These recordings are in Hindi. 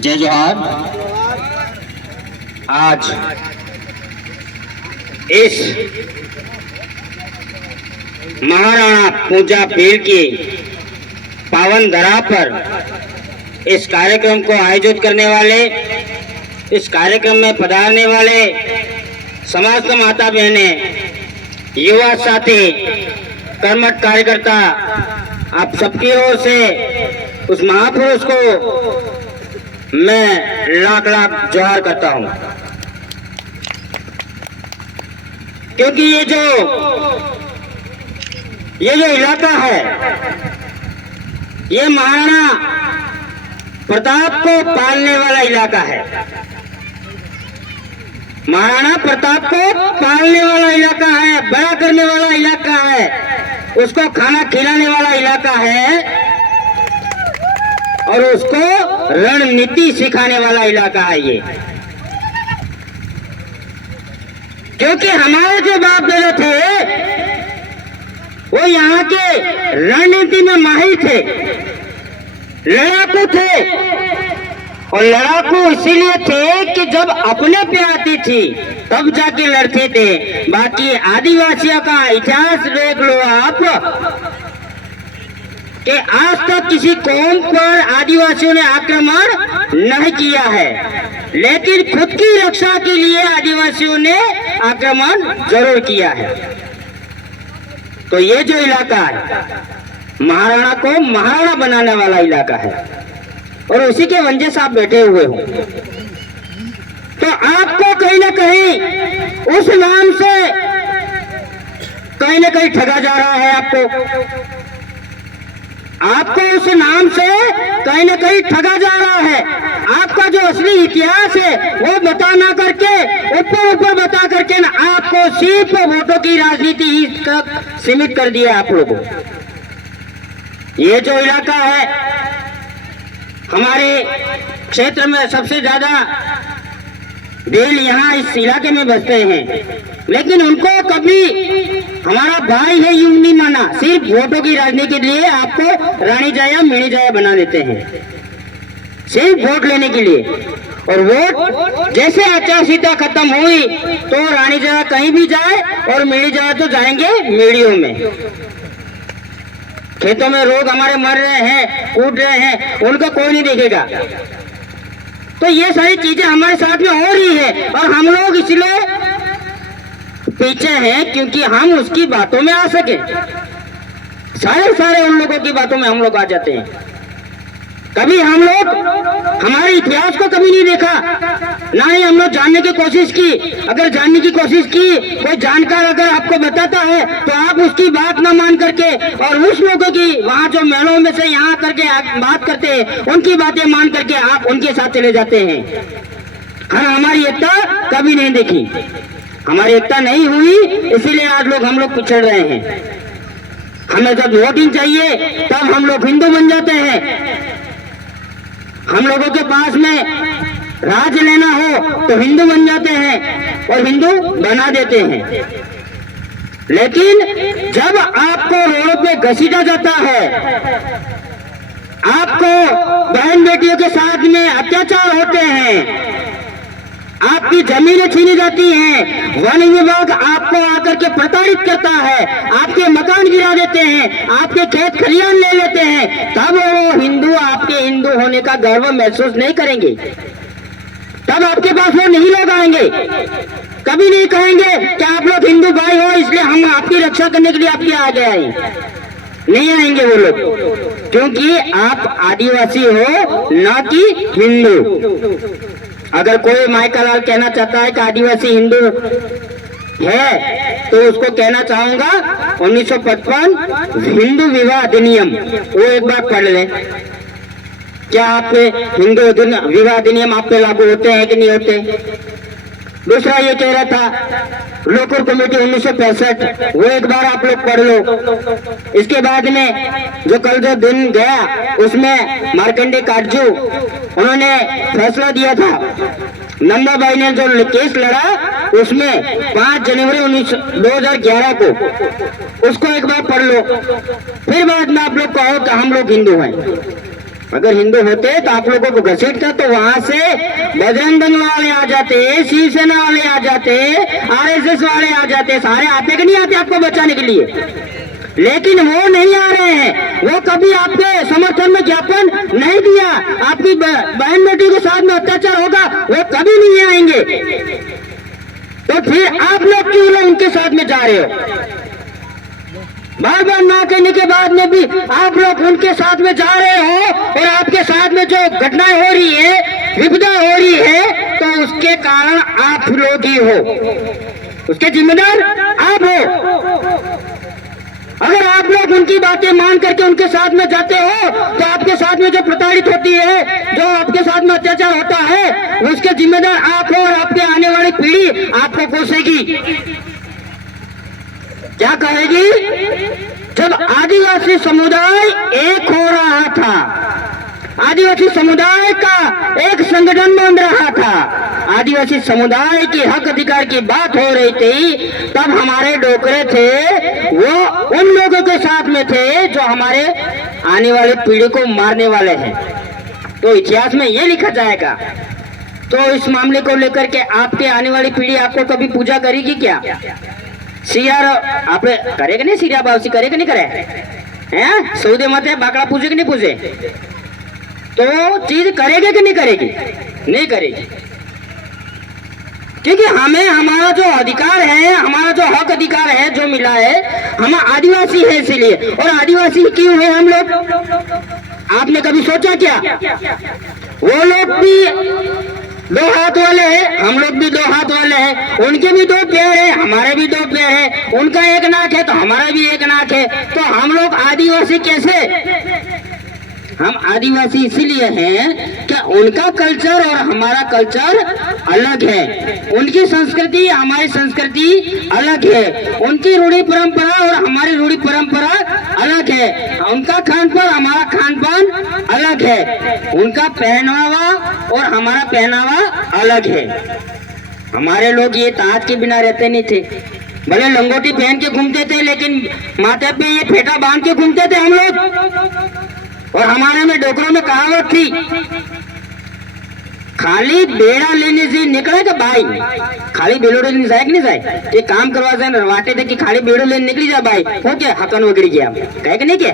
जय जोहार। आज इस महाराणा पूजा पीर की पावन धरा पर इस कार्यक्रम को आयोजित करने वाले, इस कार्यक्रम में पधारने वाले समस्त माता बहनें, युवा साथी, कर्मठ कार्यकर्ता, आप सबकी ओर से उस महापुरुष को मैं लाख लाख जोहार करता हूं, क्योंकि ये जो इलाका है, ये महाराणा प्रताप को पालने वाला इलाका है। महाराणा प्रताप को पालने वाला इलाका है, बड़ा करने वाला इलाका है, उसको खाना खिलाने वाला इलाका है और उसको रणनीति सिखाने वाला इलाका है ये। क्योंकि हमारे जो बाप दादा थे वो यहाँ के रणनीति में माहिर थे, लड़ाकू थे, और लड़ाकू इसीलिए थे कि जब अपने पे आती थी तब जाके लड़ते थे। बाकी आदिवासियों का इतिहास देख लो आप कि आज तक किसी कौम पर आदिवासियों ने आक्रमण नहीं किया है, लेकिन खुद की रक्षा के लिए आदिवासियों ने आक्रमण जरूर किया है। तो ये जो इलाका है महाराणा को महाराणा बनाने वाला इलाका है, और उसी के वंजस आप बैठे हुए हो। तो आपको कहीं ना कहीं उस नाम से कहीं ना कहीं ठगा जा रहा है। आपको उस नाम से कहीं ना कहीं ठगा जा रहा है। आपका जो असली इतिहास है वो बता ना करके, ऊपर बता करके ना आपको सिर्फ वोटों की राजनीति ही तक सीमित कर दिया आप लोगों। ये जो इलाका है हमारे क्षेत्र में सबसे ज्यादा भेल यहाँ इस इलाके में बसते हैं, लेकिन उनको कभी हमारा भाई है यूं नहीं माना। सिर्फ वोटों की राजनीति के लिए आपको रानी जाया मिनी जाया बना देते हैं, सिर्फ वोट लेने के लिए। और वोट जैसे आचार संहिता खत्म हुई तो रानी जाया कहीं भी जाए और मिनी जाया तो जाएंगे मीडियो में। खेतों में लोग हमारे मर रहे हैं, कूद रहे हैं, उनको कोई नहीं देखेगा। तो ये सारी चीजें हमारे साथ में हो रही है और हम लोग इसलिए पीछे हैं क्योंकि हम उसकी बातों में आ सके। सारे उन लोगों की बातों में हम लोग आ जाते हैं। कभी हम लोग हमारे इतिहास को कभी नहीं देखा, ना ही हम लोग जानने की कोशिश की। अगर जानने की कोशिश की, कोई जानकार अगर आपको बताता है तो आप उसकी बात ना मान करके और उस लोगों की वहाँ जो मेलों में से यहाँ करके बात करते हैं उनकी बातें मान करके आप उनके साथ चले जाते हैं। हमारी एकता कभी नहीं देखी, हमारी एकता नहीं हुई, इसीलिए आज हम लोग पिछड़ रहे हैं। हमें जब वोटिंग चाहिए तब हम लोग हिंदू बन जाते हैं। हम लोगों के पास में राज लेना हो तो हिंदू बन जाते हैं और हिंदू बना देते हैं। लेकिन जब आपको रोड पे घसीटा जाता है, आपको बहन बेटियों के साथ में अत्याचार होते हैं, आपकी जमीनें छीनी जाती हैं, वन विभाग आपको आकर के प्रताड़ित करता है, आपके मकान गिरा देते हैं, आपके खेत खलियान ले लेते हैं, तब वो हिंदू आपके हिंदू होने का गर्व महसूस नहीं करेंगे। तब आपके पास वो नहीं लोग आएंगे, कभी नहीं कहेंगे कि आप लोग हिंदू भाई हो इसलिए हम आपकी रक्षा करने के लिए आपके आगे आए। नहीं आएंगे वो लोग, क्योंकि आप आदिवासी हो ना कि हिंदू। अगर कोई माइका लाल कहना चाहता है कि आदिवासी हिंदू है तो उसको कहना चाहूंगा 1955 हिंदू विवाह अधिनियम वो एक बार पढ़ ले। क्या आप हिंदू विवाह अधिनियम आप पे लागू होते हैं कि नहीं होते? दूसरा ये कह रहा था लोकल कमेटी 1965 वो एक बार आप लोग पढ़ लो। इसके बाद में जो कल जो दिन गया उसमें मार्कंडे काटजू उन्होंने फैसला दिया था। नंदाबाई ने जो केस लड़ा उसमें 5 जनवरी 2011 को, उसको एक बार पढ़ लो, फिर बाद में आप लोग कहो कि हम लोग हिंदू हैं। अगर हिंदू होते तो आप लोगों को घसीटता तो वहां से बजरंग दल वाले आ जाते, शिवसेना वाले आ जाते, आरएसएस वाले आ जाते, सारे आते कि नहीं आते आपको बचाने के लिए। लेकिन वो नहीं आ रहे हैं, वो कभी आपके समर्थन में ज्ञापन नहीं दिया। आपकी बहन बेटी के साथ में अत्याचार होगा वो कभी नहीं आएंगे, तो फिर आप लोग क्यों उनके साथ में जा रहे हो? बार बार ना कहने के बाद में भी आप लोग उनके साथ में जा रहे हो, और आपके साथ में जो घटनाएं हो रही है, विपदा हो रही है, तो उसके कारण आप लोग ही हो, उसके जिम्मेदार आप हो। अगर आप लोग उनकी बातें मान करके उनके साथ में जाते हो तो आपके साथ में जो प्रताड़ित होती है, जो आपके साथ में अत्याचार होता है, उसके जिम्मेदार आप हो, और आपके आने वाली पीढ़ी आपको कोसेगी। क्या कहेगी? जब आदिवासी समुदाय एक हो रहा था, आदिवासी समुदाय का एक संगठन बन रहा था, आदिवासी समुदाय के हक अधिकार की बात हो रही थी, तब हमारे डोकरे थे वो उन लोगों के साथ में थे जो हमारे आने वाली पीढ़ी को मारने वाले हैं। तो इतिहास में ये लिखा जाएगा। तो इस मामले को लेकर के आपके आने वाली पीढ़ी आपको कभी पूजा करेगी क्या? सियार आप करेगा नहीं? सिरिया बावसी करेगा नहीं? करे हैं? सऊदे मत है, बाकड़ा पूजे कि नहीं पूजे? तो चीज करेगी कि नहीं करेगी? नहीं करेगी, क्योंकि हमें हमारा जो अधिकार है, हमारा जो हक अधिकार है जो मिला है, हम आदिवासी है इसीलिए। और आदिवासी क्यों है हम लोग? आपने कभी सोचा क्या? वो लोग भी दो हाथ वाले हैं, हम लोग भी दो हाथ वाले हैं, उनके भी दो पैर है, हमारे भी दो पैर है, उनका एक नाक है तो हमारा भी एक नाक है। तो हम लोग आदिवासी कैसे? हम आदिवासी इसीलिए हैं कि उनका कल्चर और हमारा कल्चर अलग है, उनकी संस्कृति हमारी संस्कृति अलग है, उनकी रूढ़ी परंपरा और हमारी रूढ़ी परंपरा अलग है, उनका खान पान हमारा खान पान अलग है, उनका पहनावा और हमारा पहनावा अलग है। हमारे लोग ये ताज के बिना रहते नहीं थे, भले लंगोटी पहन के घूमते थे, लेकिन माथे पे ये फेटा बांध के घूमते थे हम लोग। और हमारे में डोकरों में कहावत थी, खाली बेड़ा लेने से निकले तो भाई, खाली बेड़ो लेने जाए कि नहीं जाए? ये काम करवा जाए रवाटे थे कि खाली बेड़ो लेने निकली जाए भाई, हो क्या हकन वगैरह गया कहे कि नहीं क्या?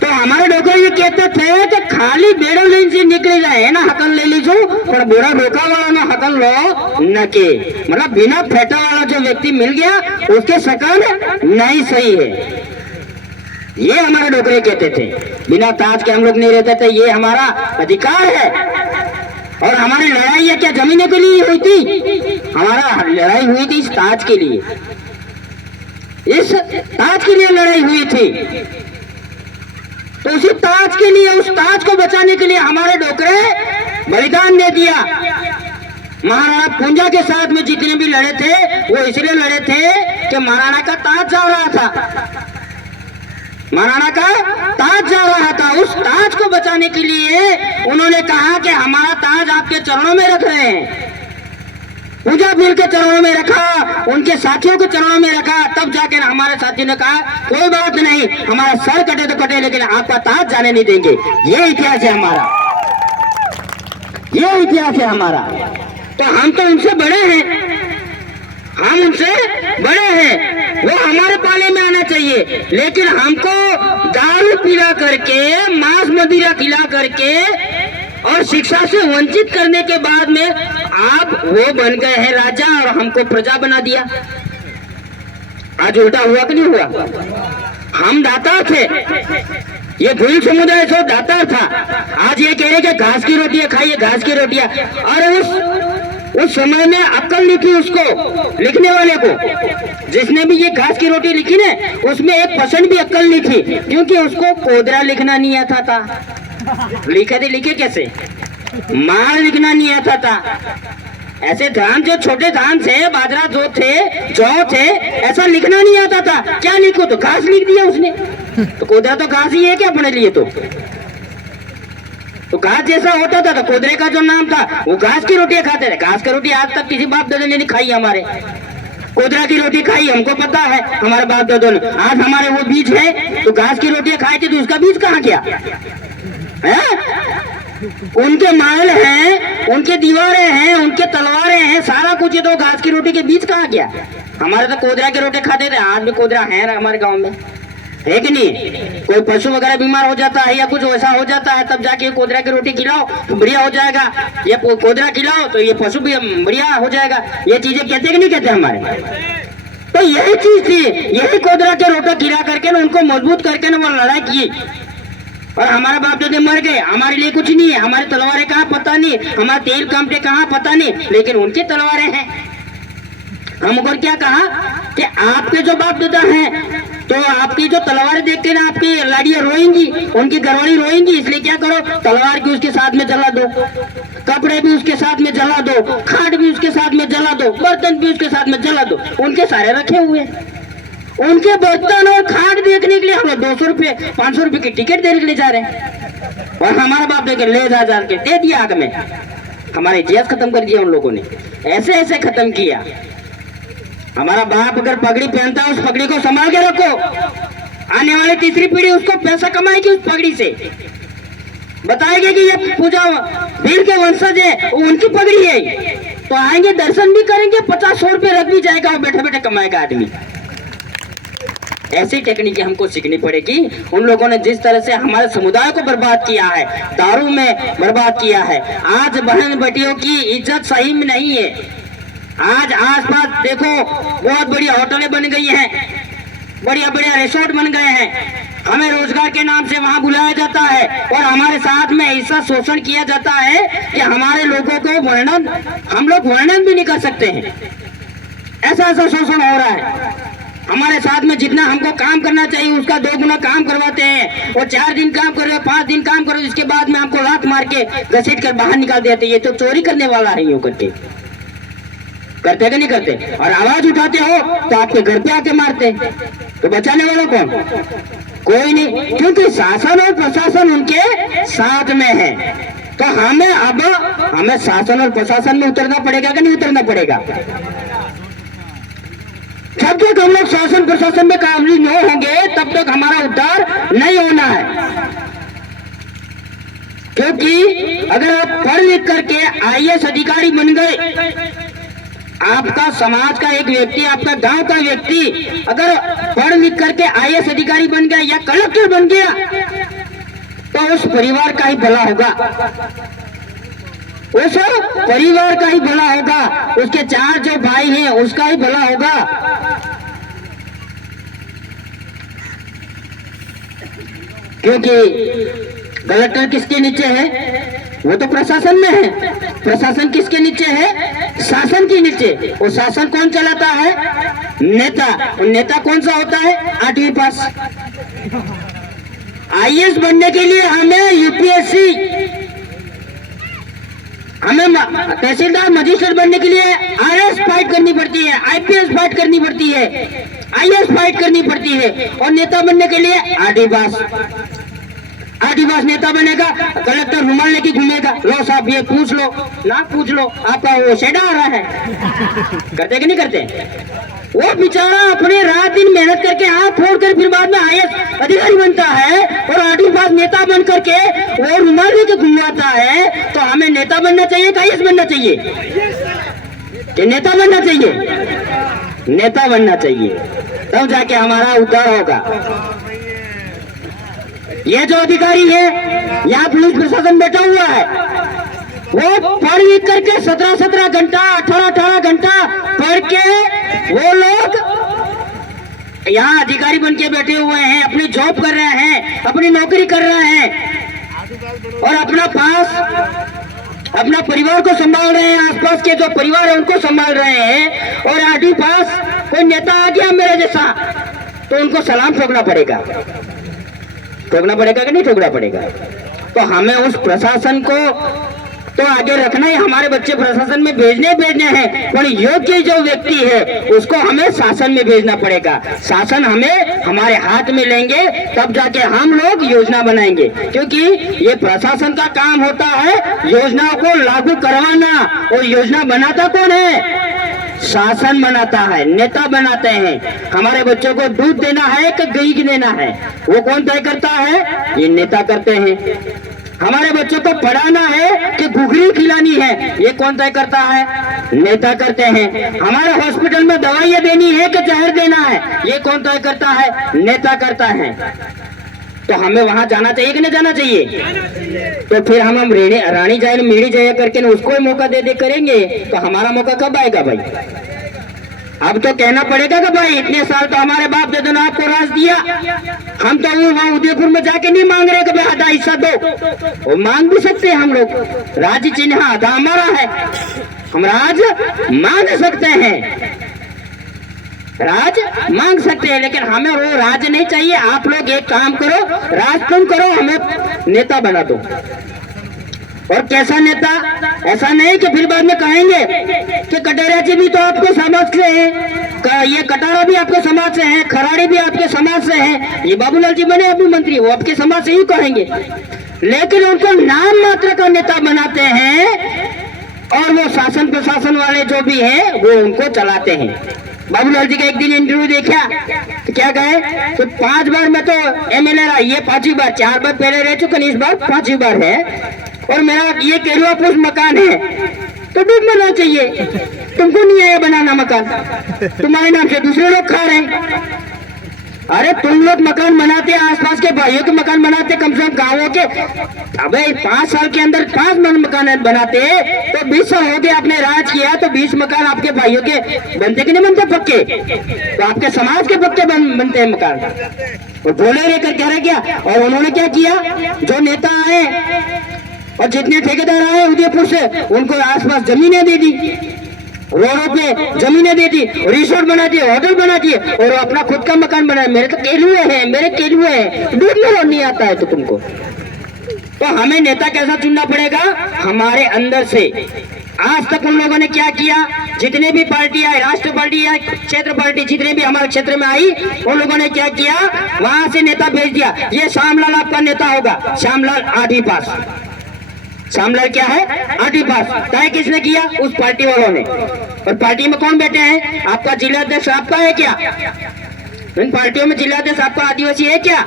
तो हमारे डोकर ये कहते थे कि खाली बेड़ो लेने से निकली जाए है ना, हकन ले लीजो, पर बोरा डोका वाला ना हकन लो न के, मतलब बिना फेटा वाला जो व्यक्ति मिल गया उसके शकल नहीं सही है। ये हमारे डोकरे कहते थे, बिना ताज के हम लोग नहीं रहते थे, ये हमारा अधिकार है। और हमारी लड़ाई है क्या जमीनों के लिए हुई थी? हमारा लड़ाई हुई थी इस ताज के लिए, इस ताज के लिए लड़ाई हुई थी। तो उसी ताज के लिए, उस ताज को बचाने के लिए हमारे डोकरे बलिदान दे दिया। महाराणा पूंजा के साथ में जितने भी लड़े थे वो इसलिए लड़े थे कि महाराणा का ताज जा रहा था, महाराणा का ताज जा रहा था। उस ताज को बचाने के लिए उन्होंने कहा कि हमारा ताज आपके चरणों में रख रहे हैं, पूजा बिल के चरणों में रखा, उनके साथियों के चरणों में रखा। तब जाके हमारे साथियों ने कहा कोई बात नहीं, हमारा सर कटे तो कटे, लेकिन आपका ताज जाने नहीं देंगे। ये इतिहास है हमारा, ये इतिहास है हमारा। तो हम तो उनसे बड़े हैं, हम उनसे बड़े हैं, वो हमारे पाले में आना चाहिए। लेकिन हमको दारू पिला करके, मांस मदिरा खिला करके और शिक्षा से वंचित करने के बाद में आप वो बन गए हैं राजा और हमको प्रजा बना दिया। आज उल्टा हुआ कि नहीं हुआ? हम दाता थे, ये भील समुदाय सो दाता था। आज ये कह रहे कि घास की रोटियां खाइए, घास की रोटियां। और उस समय में अक्ल नहीं थी उसको, लिखने वाले को, जिसने भी ये घास की रोटी लिखी ना, उसमें 1% भी अक्ल नहीं थी, क्योंकि उसको कोदरा लिखना नहीं आता था। लिखे थे, लिखे कैसे? माल लिखना नहीं आता था। ऐसे धान जो छोटे धान थे, बाजरा जो थे, जौ थे, ऐसा लिखना नहीं आता था। क्या लिखो? तो घास लिख दिया उसने। तो कोदरा तो घास ही है क्या अपने लिए? तो घास जैसा होता था, तो कोदरे का जो नाम था वो घास की रोटियां खाते थे। घास की रोटी आज तक किसी बाप दादा ने नहीं खाई हमारे। कोदरा की रोटी खाई, हमको पता है, हमारे बाप दादा ने। आज हमारे वो बीज है, तो घास की रोटियां खाई थी, तो उसका बीज कहाँ गया? उनके महल हैं, उनके दीवारें हैं, उनके तलवारें हैं, सारा कुछ। ये तो घास की रोटी के बीच कहाँ गया? हमारे तो कोदरा के रोटी खाते थे, आज भी कोदरा है हमारे गांव में, है कि नहीं? कोई पशु वगैरह बीमार हो जाता है या कुछ वैसा हो जाता है, तब जाके कोदरा की रोटी खिलाओ तो बढ़िया हो जाएगा। ये कोदरा खिलाओ तो ये पशु भी बढ़िया हो जाएगा। ये चीजें कहते कि नहीं कहते हमारे? तो यही चीज थी, यही कोदरा के रोटी खिला करके ना उनको मजबूत करके ना वो लड़ाई की। और हमारे बाप दादे मर गए, हमारे लिए कुछ नहीं है, हमारी तलवारें कहाँ पता नहीं, हमारा तेल कामटे कहाँ पता नहीं, लेकिन उनकी तलवारें हैं। हमको क्या कहा कि आपके जो बाप दादा हैं तो आपकी जो तलवारें देख के ना आपकी लाड़ियां रोएंगी, उनकी घरवाली रोएंगी, इसलिए क्या करो, तलवार की उसके साथ में जला दो, कपड़े भी उसके साथ में जला दो, खाट भी उसके साथ में जला दो, बर्तन भी उसके साथ में जला दो। उनके सारे रखे हुए, उनके बर्तन और खाट देखने के लिए हम लोग 200 रुपये 500 रुपये की टिकट देने के लिए जा रहे हैं। और हमारा बाप देखे ले जा के दे दिया आग में, हमारा इतिहास खत्म कर दिया उन लोगों ने, ऐसे ऐसे खत्म किया। हमारा बाप अगर पगड़ी पहनता है, उस पगड़ी को संभाल के रखो, आने वाली तीसरी पीढ़ी उसको पैसा कमाएगी उस पगड़ी से, बताएगी कि ये पूजा वीर के वंशज है, उनकी पगड़ी है। तो आएंगे, दर्शन भी करेंगे, 50-100 रुपये रख भी जाएगा और बैठे बैठे कमाएगा आदमी। ऐसी टेक्निक हमको सीखनी पड़ेगी। उन लोगों ने जिस तरह से हमारे समुदाय को बर्बाद किया है, दारू में बर्बाद किया है, आज बहन बेटियों की इज्जत सही में नहीं है। आज आसपास देखो बहुत बड़ी होटलें बन गई हैं, बढ़िया बढ़िया रिसोर्ट बन गए हैं, हमें रोजगार के नाम से वहां बुलाया जाता है और हमारे साथ में ऐसा शोषण किया जाता है कि हमारे लोगों को वर्णन, हम लोग वर्णन भी नहीं कर सकते हैं। ऐसा ऐसा शोषण हो रहा है हमारे साथ में। जितना हमको काम करना चाहिए उसका 2 गुना काम करवाते हैं, और 4 दिन काम करो, 5 दिन काम करो, इसके बाद में हमको लात मार के घसीट कर बाहर निकाल देते। ये तो चोरी करने वाला है, यूं करके करते कि नहीं करते? और आवाज उठाते हो तो आपके घर पे आके मारते, तो बचाने वाला कौन? कोई नहीं, क्योंकि शासन और प्रशासन उनके साथ में है। तो हमें शासन और प्रशासन में उतरना पड़ेगा कि नहीं उतरना पड़ेगा? जब तक हम लोग शासन प्रशासन में कामयाब नहीं होंगे तब तक हमारा उद्धार नहीं होना है। क्योंकि अगर आप पढ़ लिख करके IAS अधिकारी बन गए, आपका समाज का एक व्यक्ति, आपका गांव का व्यक्ति अगर पढ़ लिख करके IAS अधिकारी बन गया या कलेक्टर बन गया, तो उस परिवार का ही भला होगा, उस परिवार का ही भला होगा, उसके 4 जो भाई हैं उसका ही भला होगा। क्योंकि कलेक्टर किसके नीचे है? वो तो प्रशासन में है। प्रशासन किसके नीचे है? शासन के नीचे। और शासन कौन चलाता है? नेता। और नेता कौन सा होता है? 8वीं पास। IAS बनने के लिए हमें UPSC, हमें तहसीलदार मजिस्ट्रेट बनने के लिए RS फाइट करनी पड़ती है, IPS फाइट करनी पड़ती है, IAS फाइट करनी पड़ती है। और नेता बनने के लिए 8वीं पास। 8वीं पास नेता बनेगा, कलेक्टर रुमाल लेके घूमेगा, लो साहब ये पूछ लो, ना पूछ लो, आपका वो शेडा आ रहा है। करते कि नहीं करते? वो बेचारा अपने रात दिन मेहनत करके हाथ फोड़ कर फिर बाद में IAS अधिकारी बनता है और 8वीं पास नेता बन करके वो रुमाल लेके घुमाता है। तो हमें नेता बनना चाहिए कि IAS बनना चाहिए? कि नेता बनना चाहिए? नेता बनना चाहिए, तब जाके हमारा उद्धार होगा। ये जो अधिकारी है, यहाँ पुलिस प्रशासन बैठा हुआ है, वो पढ़ लिख करके 17-17 घंटा 18-18 घंटा पढ़ के वो लोग यहाँ अधिकारी बन के बैठे हुए हैं, अपनी जॉब कर रहे हैं, अपनी नौकरी कर रहे हैं और अपना परिवार को संभाल रहे हैं, आसपास के जो परिवार है उनको संभाल रहे हैं। और 8वीं पास कोई नेता आ गया मेरे जैसा तो उनको सलाम ठोकना पड़ेगा। ठोकना पड़ेगा कि नहीं ठोकना पड़ेगा? तो हमें उस प्रशासन को तो आगे रखना है, हमारे बच्चे प्रशासन में भेजने हैं, पर योग्य जो व्यक्ति है उसको हमें शासन में भेजना पड़ेगा। शासन हमें हमारे हाथ में लेंगे तब जाके हम लोग योजना बनाएंगे। क्योंकि ये प्रशासन का काम होता है योजनाओं को लागू करवाना, और योजना बनाता कौन है? शासन बनाता है, नेता बनाते हैं। हमारे बच्चों को दूध देना है कि घी देना है, वो कौन तय करता है? ये नेता करते हैं। हमारे बच्चों को पढ़ाना है कि घुघरी खिलानी है, ये कौन तय करता है? नेता करते हैं। हमारे हॉस्पिटल में दवाइयाँ देनी है कि जहर देना है, ये कौन तय करता है? नेता करता है। तो हमें वहां जाना चाहिए कि नहीं जाना चाहिए? तो फिर हम रानी जाए मेरी जाया करके उसको ही मौका दे दे करेंगे, तो हमारा मौका कब आएगा भाई? अब तो कहना पड़ेगा कि भाई इतने साल तो हमारे बाप दादा ने आपको राज दिया, हम तो वहां उदयपुर में जाके नहीं मांग रहे कि भाई आधा हिस्सा दो। वो मांग भी सकते हैं हम लोग, राज्य चिन्ह आधा हमारा है, हम राज मांग सकते हैं, राज मांग सकते हैं, लेकिन हमें वो राज नहीं चाहिए। आप लोग एक काम करो, राज तुम करो, हमें नेता बना दो। और कैसा नेता? ऐसा नहीं कि फिर बाद में कहेंगे कि कटेरिया जी भी तो आपके समाज से हैं, ये कटारा भी आपके समाज से है, खराड़ी भी आपके समाज से है, ये बाबूलाल जी बने अभी मंत्री, वो आपके समाज से ही कहेंगे, लेकिन उनको नाम मात्र का नेता बनाते हैं और वो शासन प्रशासन वाले जो भी हैं वो उनको चलाते हैं। बाबूलाल जी का एक दिन इंटरव्यू देखा तो क्या कहे, तो 5 बार मैं तो एमएलए रहा, ये 5वीं बार, 4 बार पहले रह चुका, इस बार 5वीं बार है, और मेरा ये केरुआ पुष्प मकान है, तो डूबना चाहिए, तुमको नहीं आया बनाना मकान, तुम्हारे नाम से दूसरे लोग खा रहे हैं। अरे तुम लोग मकान बनाते, आसपास के भाइयों के मकान बनाते, कम से कम गाँवों के, अबे 5 साल के अंदर 5 मकान बनाते, तो 20 साल हो गए आपने राज किया, तो 20 मकान आपके भाइयों के बनते कि नहीं बनते पक्के? तो आपके समाज के पक्के बनते हैं मकान। और बोले रहकर कह रहे क्या, और उन्होंने क्या किया, जो नेता आए और जितने ठेकेदार आए उदयपुर से, उनको आसपास जमीनें दे दी, रोडों पे जमीनें दे दी, रिसोर्ट बना दिए, होटल बना दिए, और अपना खुद का मकान बनाया। मेरे तो केलुए हैं, मेरे केलुए हैं, डूबने नहीं आता है तो तुमको। तो हमें नेता कैसा चुनना पड़ेगा? हमारे अंदर से। आज तक उन लोगों ने क्या किया, जितने भी पार्टी आई, राष्ट्र पार्टी या क्षेत्र पार्टी, जितने भी हमारे क्षेत्र में आई, उन लोगों ने क्या किया, वहां से नेता भेज दिया, ये श्यामलाल आपका नेता होगा, श्यामलाल 8वीं पास। श्यामलाल क्या है? 8वीं पास। तय किसने किया? उस पार्टी वालों ने। और पार्टी में कौन बैठे हैं? आपका जिलाध्यक्ष आपका है क्या? इन पार्टियों में जिलाध्यक्ष आपका आदिवासी है क्या?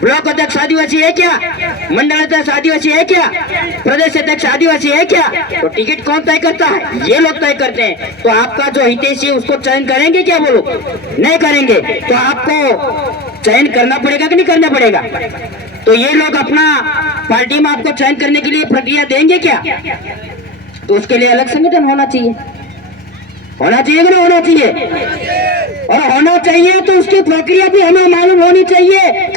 ब्लॉक अध्यक्ष आदिवासी है क्या? मंडल अध्यक्ष आदिवासी है क्या? प्रदेश अध्यक्ष आदिवासी है क्या? तो टिकट कौन तय करता है? ये लोग तय करते हैं। तो आपका जो हितैषी उसको चयन करेंगे क्या वो लोग? नहीं करेंगे। तो आपको चयन करना पड़ेगा कि नहीं करना पड़ेगा? तो ये लोग अपना पार्टी में आपको चयन करने के लिए प्रक्रिया देंगे क्या? तो उसके लिए अलग संगठन होना चाहिए, होना चाहिए कि नहीं होना चाहिए? और होना चाहिए तो उसकी प्रक्रिया भी हमें मालूम होनी चाहिए।